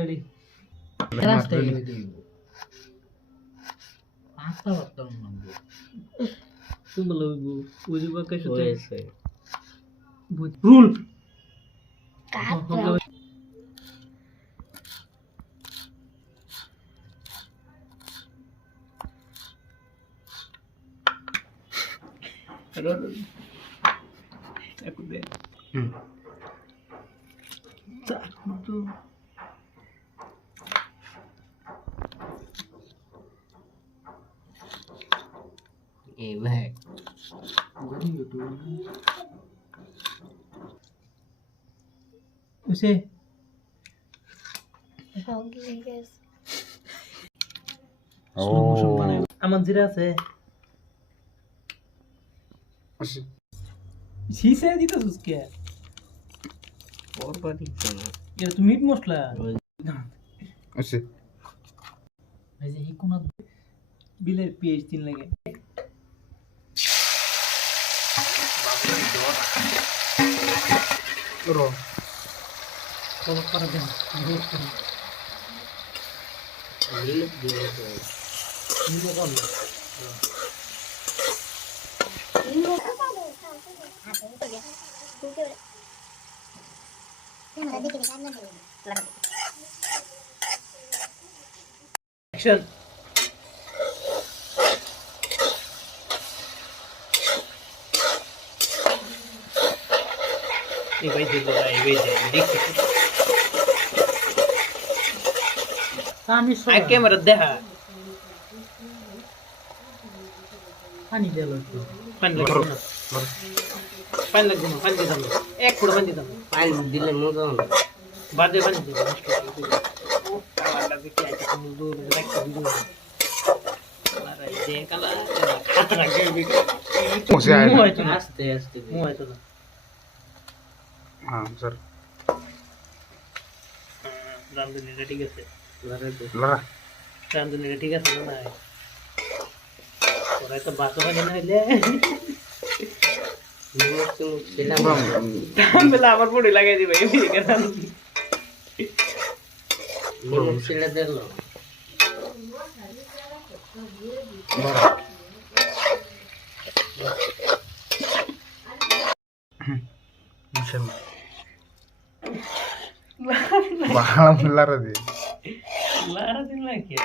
ready পাঁচটা বার্তা নামবো তুমি বলো বুঝবা কে সাথে রুল उसे স্লো মোশন বানাই আমার জিরা আছে सीसे দিতেছস কে और बारी ये तो मीट मसला আছে এই যে এই কোন বিলের পিএইচ 3 লাগে रो চলো করে দেন বহুত করে মিল দিয়ে মিল কোন एक्शन ये भाई देखो भाई देख पानी सो आ कैमरा देखा पानी दे लो पानी लग पानी लग पानी दे दो एक फुट पानी दे दो पानी दिले मु दो बाद पानी दे दो काला देखि आके तुम दूर रख दो मारा ये काला खतरा के भी मुझे आस्ते आस्ते मुंह है तो हां सर रामदनी ठीक আছে লা রামদনি ঠিক আছে না ওরা তো বাতো বানি না হইলে মেলা আমার বডি লাগাই দিবে এই কেন নিমক ছেড়ে দিল bahala melara de lara din lagi